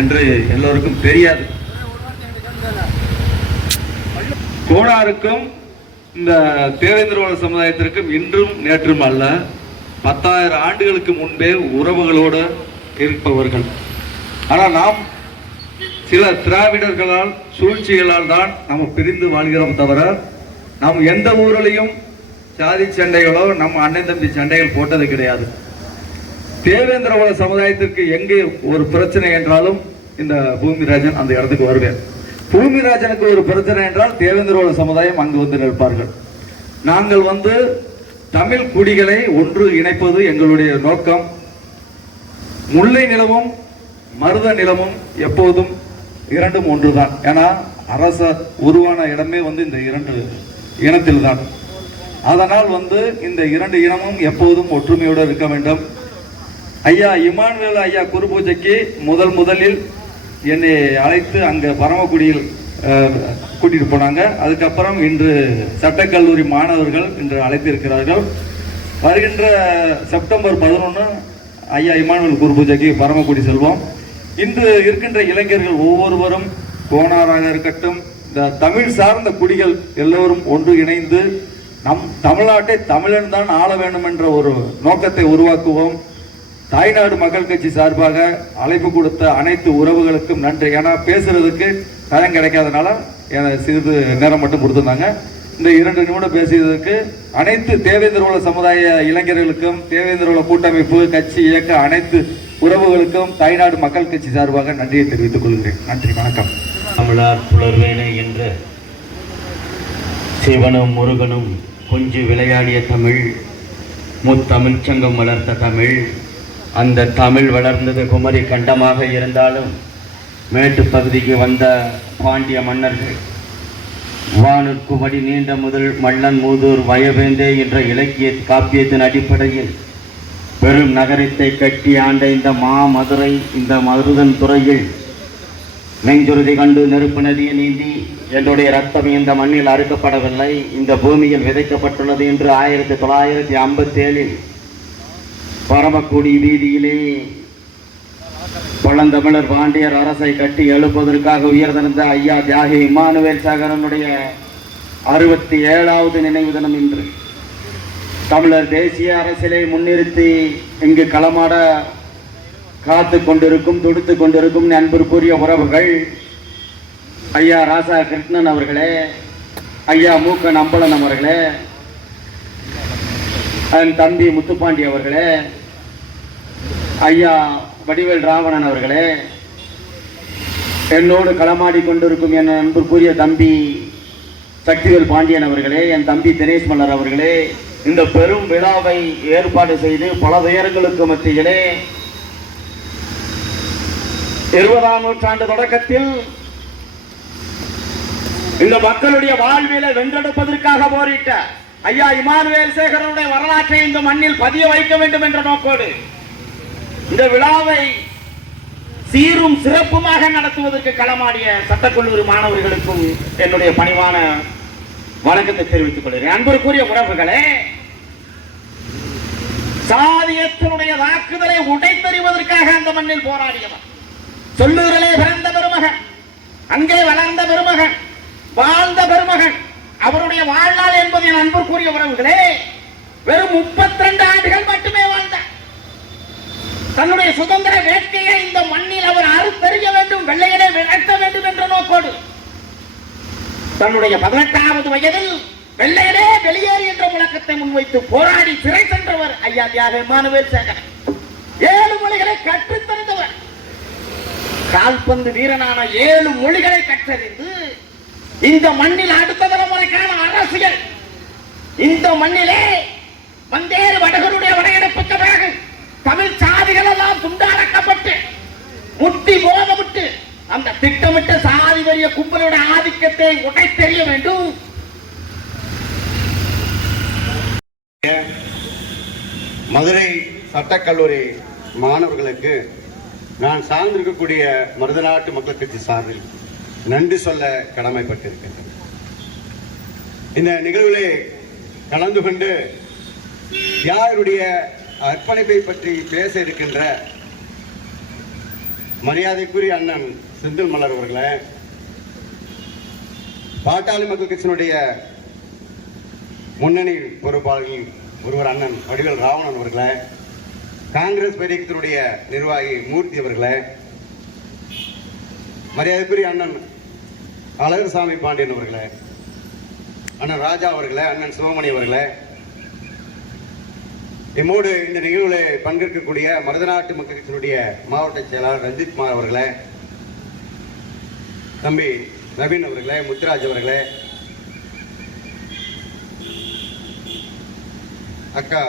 என்று எல்லோருக்கும் தெரியாது. கோனாருக்கும் இந்த தேவேந்திரவாத சமுதாயத்திற்கும் இன்றும் நேற்றும் அல்ல பத்தாயிரம் ஆண்டுகளுக்கு முன்பே உறவுகளோடு இருப்பவர்கள். ஆனால் நாம் சில திராவிடர்களால் சூழ்ச்சிகளால் தான் நம்ம பிரிந்து வாழ்கிறோம் தவிர நாம் எந்த ஊரிலையும் சாதி சண்டைகளோ நம்ம அண்ணன் தம்பி சண்டைகள் போட்டது கிடையாது. தேவேந்திரகுல சமுதாயத்திற்கு எங்கே ஒரு பிரச்சனை என்றாலும் இந்த பூமிராஜன் அந்த இடத்துக்கு வருவேன். பூமிராஜனுக்கு ஒரு பிரச்சனை என்றால் தேவேந்திரோட சமுதாயம் அங்கு வந்து நிற்பார்கள். நாங்கள் வந்து தமிழ் குடிகளை ஒன்று இணைப்பது எங்களுடைய நோக்கம். முல்லை நிலமும் மருத நிலமும் எப்போதும் இரண்டும் ஒன்றுதான். ஏன்னா அரச உருவான இடமே வந்து இந்த இரண்டு இனத்தில் தான் அதனால் வந்து இந்த இரண்டு இனமும் எப்போதும் ஒற்றுமையோடு இருக்க வேண்டும். ஐயா இமானுவேல் ஐயா குருபூஜைக்கு முதல் முதலில் என்னை அழைத்து அங்கே பரமக்குடியில் கூட்டிட்டு போனாங்க. அதுக்கப்புறம் இன்று சட்டக்கல்லூரி மாணவர்கள் இன்று அழைத்திருக்கிறார்கள். வருகின்ற செப்டம்பர் பதினொன்று ஐயா இமானுவேல் குருபூஜைக்கு பரமக்குடி செல்வோம். இன்று இருக்கின்ற இளைஞர்கள் ஒவ்வொருவரும் கோணாராக இருக்கட்டும் இந்த தமிழ் சார்ந்த குடிகள் எல்லோரும் ஒன்று இணைந்து நம் தமிழ்நாட்டை தமிழன் தான் ஆள வேண்டும் என்ற ஒரு நோக்கத்தை உருவாக்குவோம். தாய்நாடு மக்கள் கட்சி சார்பாக அழைப்பு கொடுத்த அனைத்து உறவுகளுக்கும் நன்றி. ஏன்னா பேசுறதுக்கு டைம் கிடைக்காதனால எனக்கு சிறிது நேரம் மட்டும் கொடுத்துருந்தாங்க. இந்த இரண்டு நிமிடம் பேசியதற்கு அனைத்து தேவேந்திரகுல சமுதாய இளைஞர்களுக்கும் தேவேந்திரகுல கூட்டமைப்பு கட்சி இயக்க அனைத்து உறவுகளுக்கும் தாய்நாடு மக்கள் கட்சி சார்பாக நன்றியை தெரிவித்துக் கொள்கிறேன். நன்றி வணக்கம். தமிழார் புலர்வேனை என்ற சிவனும் முருகனும் கொஞ்சி விளையாடிய தமிழ் முத்தமிழ்ச்சங்கம் வளர்த்த தமிழ் அந்த தமிழ் வளர்ந்தது குமரி கண்டமாக இருந்தாலும் மேட்டு பகுதிக்கு வந்த பாண்டிய மன்னர்கள் வானுக்குமடி நீண்ட முதல் மல்லன் மூதூர் வயவேந்தே என்ற இலக்கிய காப்பியத்தின் அடிப்படையில் பெரும் நகரத்தை கட்டி ஆண்ட இந்த மா மதுரை இந்த மருதன் துறையில் நெஞ்சுறுதி கண்டு நெருப்பு நதியை நீந்தி என்னுடைய ரத்தம் இந்த மண்ணில் அறுக்கப்படவில்லை இந்த பூமியில் விதைக்கப்பட்டுள்ளது என்று ஆயிரத்தி தொள்ளாயிரத்தி ஐம்பத்தி ஏழில் பரமக்குடி வீதியிலே பழந்தமிழர் பாண்டியர் அரசை கட்டி எழுப்புவதற்காக உயர்ந்திருந்த ஐயா தியாகி இமானுவேல் சாகரனுடைய அறுபத்தி ஏழாவது நினைவு தினம் இன்று. தமிழர் தேசிய அரசியலை முன்னிறுத்தி இங்கு களமாட காத்து கொண்டிருக்கும் துடித்து கொண்டிருக்கும் அன்பிற்குரிய உறவுகள் ஐயா ராசா கிருஷ்ணன் அவர்களே ஐயா மூக்க நம்பளன் அவர்களே என் தம்பி முத்துப்பாண்டி அவர்களே ஐயா வடிவேல் ராவணன் அவர்களே என்னோடு களமாடி கொண்டிருக்கும் என் அன்புக்குரிய தம்பி சக்திவேல் பாண்டியன் அவர்களே என் தம்பி தினேஷ் மல்லர் அவர்களே இந்த பெரும் விழாவை ஏற்பாடு செய்து பல துயரங்களுக்கு மத்தியிலே இருபதாம் நூற்றாண்டு தொடக்கத்தில் இந்த மக்களுடைய வாழ்வில வென்றெடுப்பதற்காக போரிட்ட ஐயா இமானுவேல் சேகரனுடைய வரலாற்றை இந்த மண்ணில் பதிய வைக்க வேண்டும் என்ற நோக்கோடு இந்த விழாவை சீரும் சிறப்புமாக நடத்துவதற்கு களமாடிய சட்டக்கல்லூரி மாணவர்களுக்கும் என்னுடைய பணிவான வணக்கத்தை தெரிவித்துக் கொள்கிறேன். அன்பிற்குரிய உறவுகளே சாதியத்தினுடைய தாக்குதலை உடைத்தறிவதற்காக அந்த மண்ணில் போராடியவர். சொல்லுகிறலே பிறந்த பெருமகன் அங்கே வளர்ந்த பெருமகன் வாழ்ந்த பெருமகன் அவருடைய வாழ்நாள் என்பது என் அன்பு கூறிய உறவுகளே வெறும் 32 ஆண்டுகள் மட்டுமே வாழ்ந்தார் தன்னுடைய சுதந்திர வேட்கையை இந்த மண்ணில் அவர் அறுத்தறிய வேண்டும் வெள்ளையனை விரட்ட வேண்டும் என்ற நோக்கோடு தன்னுடைய பதினெட்டாவது வயதில் வெள்ளையனே வெளியேறு என்ற முழக்கத்தை முன்வைத்து போராடி சிறை சென்றவர் ஐயா தியாக மாணவர் சேகரன். ஏழு மொழிகளை கற்றுத்தந்தவர். கால்பந்து வீரனான ஏழு மொழிகளை கற்றறிந்து இந்த மண்ணில் அடுத்த தலைமுறைக்கான அரசியல். இந்த மண்ணிலே பந்தேறு வடகருடைய வடையெடுப்புக்கு பிறகு தமிழ் சாதிகள் எல்லாம் துண்டாடக்கப்பட்டு முட்டி போதவிட்டு அந்த திட்டமிட்ட சாதி வரிய கும்பலுடைய ஆதிக்கத்தை உடை தெரிய வேண்டும். மதுரை சட்டக்கல்லூரி மாணவர்களுக்கு நான் சார்ந்திருக்கக்கூடிய மருதநாட்டு மக்கள் கட்சி சார்பில் நன்றி சொல்ல கடமைப்பட்டிருக்கின்றன. இந்த நிகழ்விலே கலந்து கொண்டு யாருடைய அர்ப்பணிப்பை பற்றி பேச இருக்கின்ற மரியாதைக்குரிய அண்ணன் செந்தில் மலர் அவர்களே பாட்டாளி மக்கள் கட்சியினுடைய முன்னணி பொறுப்பாளர்கள் ஒருவர் அண்ணன் வடிவேல் ராவணன் அவர்களே காங்கிரஸ் பேரியக்கத்தினுடைய நிர்வாகி மூர்த்தி அவர்களே மரியாதைக்குரிய அண்ணன் அழகுசாமி பாண்டியன் அவர்களே அண்ணன் ராஜா அவர்களே அண்ணன் சிவமணி அவர்களே எம்மோடு இந்த நிகழ்வில் பங்கேற்கக்கூடிய மருதநாட்டு மக்கள் கட்சியினுடைய மாவட்ட செயலாளர் ரஞ்சித் குமார் அவர்களே தம்பி நவீன் அவர்களே முத்துராஜ் அவர்களே அக்கா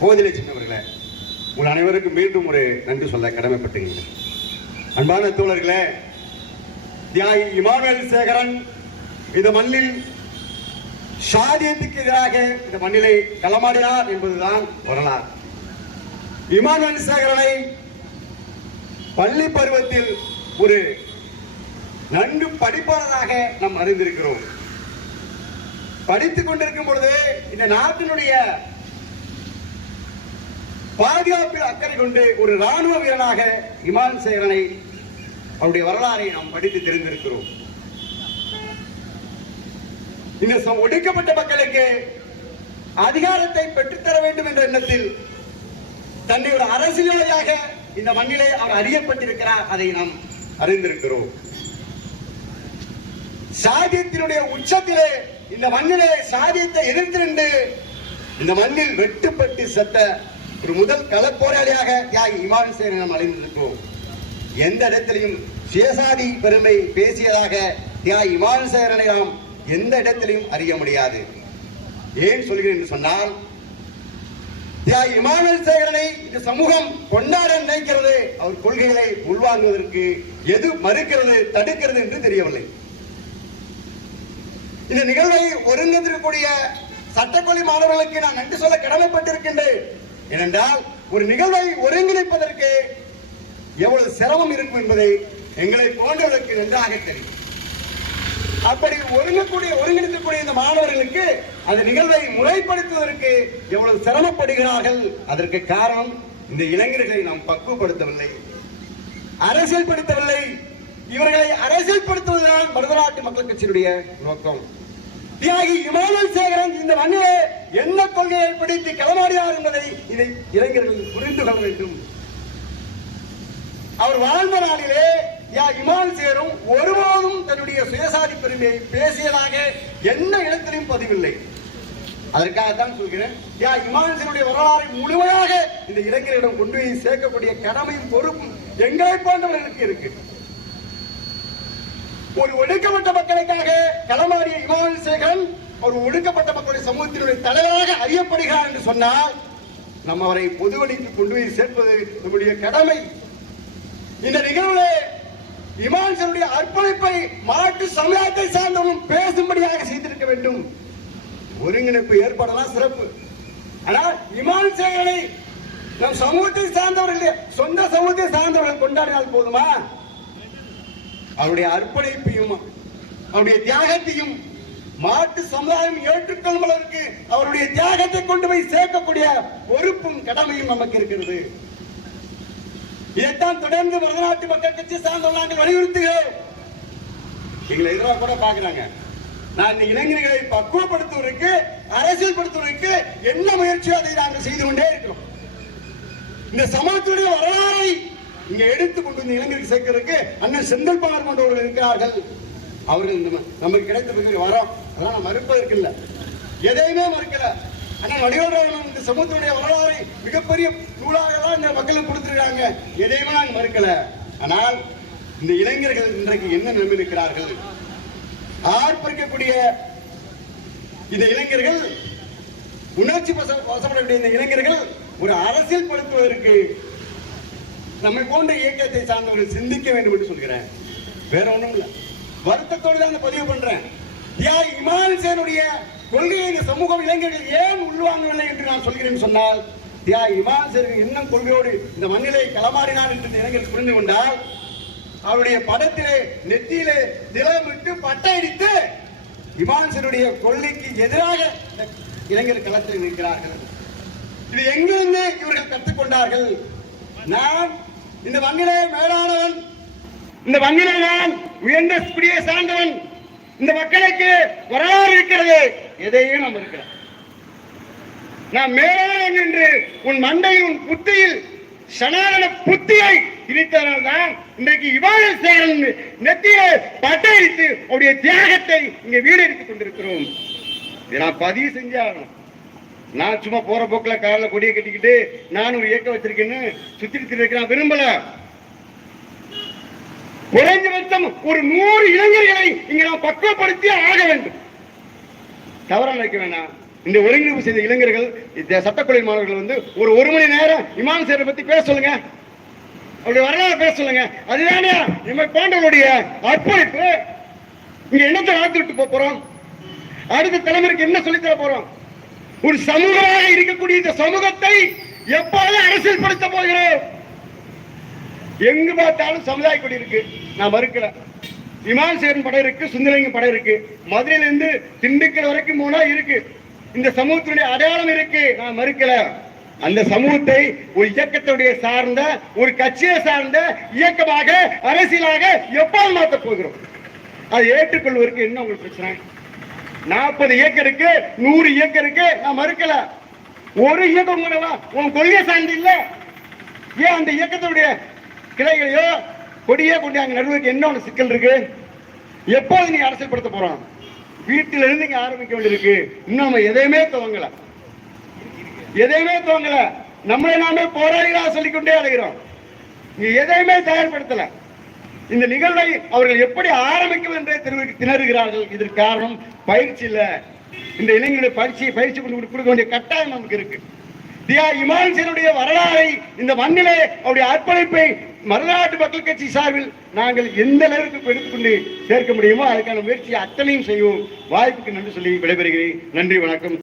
கோதிலட்சுமி அவர்களே உங்கள் அனைவருக்கும் மீண்டும் ஒரு நன்றி சொல்ல கடமைப்பட்டுகிறேன். அன்பான தோழர்களே தியாகி இமானுவேல் சேகரன் இந்த மண்ணில் சாதியத்துக்கு எதிராக இந்த மண்ணிலை களமாடினார் என்பதுதான் வரலாறு. இமானுவேல் சேகரனை பள்ளி பருவத்தில் ஒரு நன்கு படிப்பாளராக நாம் அறிந்திருக்கிறோம். படித்துக் கொண்டிருக்கும் பொழுது இந்த நாட்டினுடைய பாதுகாப்பில் அக்கறை கொண்டு ஒரு ராணுவ வீரனாக இமான் சேகரனை அவருடைய வரலாறை நாம் படித்து தெரிந்திருக்கிறோம். இந்த ஒடுக்கப்பட்ட மக்களுக்கு அதிகாரத்தை பெற்றுத்தர வேண்டும் என்ற எண்ணத்தில் தன்னை ஒரு அரசியல்வாதியாக இந்த மண்ணிலே அவர் அறியப்பட்டிருக்கிறார் அதை நாம் அறிந்திருக்கிறோம். சாதியத்தினுடைய உச்சத்திலே இந்த மண்ணிலே சாதியத்தை எதிர்த்திருந்து இந்த மண்ணில் வெட்டுப்பட்டு செத்த ஒரு முதல் கள போராளியாக தியாகி இமான் சேனை நாம் அறிந்திருக்கிறோம் எந்த இடத்திலையும் சுயசாதி பெருமை பேசியதாக தியாய் இமான் சேரனை நாம் எந்த இடத்திலையும் அறிய முடியாது. ஏன் சொல்கிறேன் என்று சொன்னால் தியாய் இமானுவல் சேகரனை இந்த சமூகம் கொண்டாட நினைக்கிறது. அவர் கொள்கைகளை உள்வாங்குவதற்கு எது மறுக்கிறது தடுக்கிறது என்று தெரியவில்லை. இந்த நிகழ்வை ஒருங்கிருக்கக்கூடிய சட்டக்கொல்லி மாணவர்களுக்கு நான் நன்றி சொல்ல கடமைப்பட்டிருக்கின்றேன். ஏனென்றால் ஒரு நிகழ்வை ஒருங்கிணைப்பதற்கு எவ்வளவு சிரமம் இருக்கும் என்பதை எங்களை போன்றவர்களுக்கு நன்றாக தெரியும். அப்படி ஒருங்கக்கூடிய ஒருங்கிணைக்கக்கூடிய இந்த மாணவர்களுக்கு அந்த நிகழ்வை முறைப்படுத்துவதற்கு எவ்வளவு சிரமப்படுகிறார்கள் அதற்கு காரணம் இந்த இளைஞர்களை நாம் பக்குவப்படுத்தவில்லை. அரசியல்படுத்தவில்லை. இவர்களை அரசியல்படுத்துவதுதான் பரதநாட்டு மக்கள் கட்சியினுடைய நோக்கம். தியாகி இமானுவல் சேகரன் இந்த மண்ணிலே என்ன கொள்கையை பிடித்து களமாடினார் என்பதை இதை இளைஞர்கள் புரிந்து கொள்ள வேண்டும். அவர் வாழ்ந்த நாளிலே யா இமான் சேரும் ஒருபோதும் தன்னுடைய சுயசாதி பெருமையை பேசியதாக எந்த இடத்திலும் பதிவில்லை. அதற்காகத்தான் சொல்கிறேன் யா இமான் சேருடைய வரலாறை முழுமையாக இந்த இளைஞரிடம் கொண்டு போய் சேர்க்கக்கூடிய கடமையும் பொறுப்பும் எங்களை போன்றவர்களுக்கு இருக்கு. ஒரு ஒடுக்கப்பட்ட மக்களுக்காக களமாடிய இமான் சேகரன் ஒரு ஒடுக்கப்பட்ட மக்களுடைய சமூகத்தினுடைய தலைவராக அறியப்படுகிறார் என்று சொன்னால் நம்ம அவரை பொதுவழிக்கு கொண்டு போய் சேர்ப்பது நம்முடைய கடமை. இந்த நிகழ்வுல இமான்சனுடைய அர்ப்பணிப்பை மாட்டு சமுதாயத்தை சார்ந்தவனும் பேசும்படியாக செய்திருக்க வேண்டும். ஒருங்கிணைப்பு ஏற்படலாம் சிறப்பு. ஆனால் இமான் சேகரனை நம் சமூகத்தை சார்ந்தவர்கள் சொந்த சமூகத்தை சார்ந்தவர்கள் கொண்டாடினால் போதுமா? அவருடைய அர்ப்பணிப்பையும் அவருடைய தியாகத்தையும் மாட்டு சமுதாயம் ஏற்றுக்கொள்வதற்கு அவருடைய தியாகத்தை கொண்டு போய் சேர்க்கக்கூடிய பொறுப்பும் கடமையும் நமக்கு இருக்கிறது. இதைத்தான் தொடர்ந்து மருதநாட்டு மக்கள் கட்சி சார்ந்தவர்கள் நாங்கள் வலியுறுத்துகிறோம். எங்களை எதிராக கூட பாக்குறாங்க நான் இந்த இளைஞர்களை பக்குவப்படுத்துவதற்கு அரசியல்படுத்துவதற்கு என்ன முயற்சியோ அதை நாங்கள் செய்து கொண்டே இருக்கிறோம். இந்த சமூகத்துடைய வரலாறை இங்க எடுத்து கொண்டு இந்த இளைஞருக்கு சேர்க்கிறதுக்கு அண்ணன் செந்தில் பவர் போன்றவர்கள் இருக்கிறார்கள். அவர்கள் நமக்கு கிடைத்த பகுதி வரோம். அதெல்லாம் நான் மறுப்பதற்கு இல்லை. எதையுமே மறுக்கல. ஆனால் வடிவராஜன் இந்த சமூகத்துடைய வரலாறை மிகப்பெரிய நூலாக தான் இந்த மக்களுக்கு கொடுத்துருக்காங்க எதையுமே நான் மறுக்கல. ஆனால் இந்த இளைஞர்கள் இன்றைக்கு என்ன நிலைமை இருக்கிறார்கள்? ஆர்ப்பரிக்கக்கூடிய இந்த இளைஞர்கள் உணர்ச்சி வச- வசப்படக்கூடிய இந்த இளைஞர்கள் ஒரு அரசியல் படுத்துவதற்கு நம்மை போன்ற இயக்கத்தை சார்ந்தவர்கள் சிந்திக்க வேண்டும் என்று சொல்கிறேன். வேற ஒண்ணும் இல்லை வருத்தத்தோடு தான் பதிவு பண்றேன். தியாகி இமான் சேனுடைய கொள்கையை இந்த சமூகம் இளைஞர்கள் ஏன் உள்வாங்கவில்லை என்று நான் சொல்கிறேன் சொன்னால் தியாகி இமான் இன்னும் கொள்கையோடு இந்த மண்ணிலே களமாடினார் என்று இந்த இளைஞர் புரிந்து கொண்டால் அவருடைய படத்திலே நெத்தியிலே திலமிட்டு பட்டையடித்து இமான்சனுடைய கொள்கைக்கு எதிராக இளைஞர் களத்தில் நிற்கிறார்கள். இது எங்கிருந்து இவர்கள் கற்றுக்கொண்டார்கள்? நான் இந்த மண்ணிலே மேலானவன். இந்த மண்ணிலே நான் உயர்ந்த குடியை சார்ந்தவன். இந்த மக்களுக்கு வரலாறு இருக்கிறது. எதையும் நாம் இருக்கிறோம் நான் மேலாளன் என்று உன் மண்டையில் உன் புத்தியில் சனாதன புத்தியை இணைத்ததனால் தான் இன்றைக்கு இவாழ நெத்திய நெத்தியை பட்டையடித்து அவருடைய தியாகத்தை இங்க வீடு எடுத்துக் கொண்டிருக்கிறோம். இதை நான் பதிவு செஞ்சாகணும் நான் சும்மா போற போக்குல காலில் கொடியை கட்டிக்கிட்டு நான் ஒரு இயக்கம் வச்சிருக்கேன்னு சுத்திட்டு இருக்க நான் விரும்பல. குறைஞ்சபட்சம் ஒரு நூறு இளைஞர்களை இங்க நான் பக்குவப்படுத்தி ஆக வேண்டும். தவறாக நினைக்க வேணாம் இந்த ஒருங்கிணைப்பு செய்த இளைஞர்கள் இந்த சட்டக்கொலை மாணவர்கள் வந்து ஒரு ஒரு மணி நேரம் இமான் சேரை பத்தி பேச சொல்லுங்க. அவருடைய வரலாறு பேச சொல்லுங்க. அதுதானே நம்ம போன்றவருடைய அர்ப்பணிப்பு. இங்க என்னத்தை வளர்த்துட்டு போறோம்? அடுத்த தலைமுறைக்கு என்ன சொல்லித் தர போறோம்? ஒரு சமூகமாக இருக்கக்கூடிய இந்த சமூகத்தை எப்போது அரசியல்படுத்த போகிறோம்? எங்கு பார்த்தாலும் சமுதாய கொடி இருக்கு. நான் மறுக்கிறேன் விமான சேரன் படம் இருக்கு சுந்தரலிங்கம் படம் இருக்கு. மதுரையில இருந்து திண்டுக்கல் வரைக்கும் போனா இருக்கு. இந்த சமூகத்தினுடைய அடையாளம் இருக்கு. நான் மறுக்கல. அந்த சமூகத்தை ஒரு இயக்கத்துடைய சார்ந்த ஒரு கட்சியை சார்ந்த இயக்கமாக அரசியலாக எப்போது மாற்ற போகிறோம்? அதை ஏற்றுக்கொள்வதற்கு என்ன உங்களுக்கு பிரச்சனை? நாற்பது ஏக்கருக்கு நூறு ஏக்கருக்கு நான் மறுக்கல. ஒரு இயக்கம் கூடவா உன் கொள்கை சார்ந்து இல்ல. ஏன் அந்த இயக்கத்துடைய கிளைகளையோ கொடியே கொண்டு அங்கே நடுவுக்கு என்ன ஒன்று சிக்கல் இருக்கு? எப்போது நீங்கள் அரசியல்படுத்த போகிறோம் வீட்டில இருந்து இங்க ஆரம்பிக்க வேண்டியிருக்கு. இன்னும் நம்ம எதையுமே துவங்கல. எதையுமே துவங்கல. நம்மளை நாமே போராளிகளாக சொல்லிக்கொண்டே அலைகிறோம். இங்க எதையுமே தயார்படுத்தல. இந்த நிகழ்வை அவர்கள் எப்படி ஆரம்பிக்கும் என்றே தெரிவி திணறுகிறார்கள். இதற்கு காரணம் பயிற்சி இல்லை. இந்த இளைஞருடைய பயிற்சி பயிற்சி கொண்டு கொடுக்க வேண்டிய கட்டாயம் நமக்கு இருக்கு. தியா இமான்சனுடைய வரலாறை இந்த மண்ணிலே அவருடைய அர்ப்பணிப்பை மறுநாட்டு மக்கள் கட்சி சார்பில் நாங்கள் எந்த அளவுக்கு எடுத்துக்கொண்டு சேர்க்க முடியுமோ அதுக்கான முயற்சியை அத்தனையும் செய்வோம். வாய்ப்புக்கு நன்றி சொல்லி விடைபெறுகிறேன். நன்றி வணக்கம்.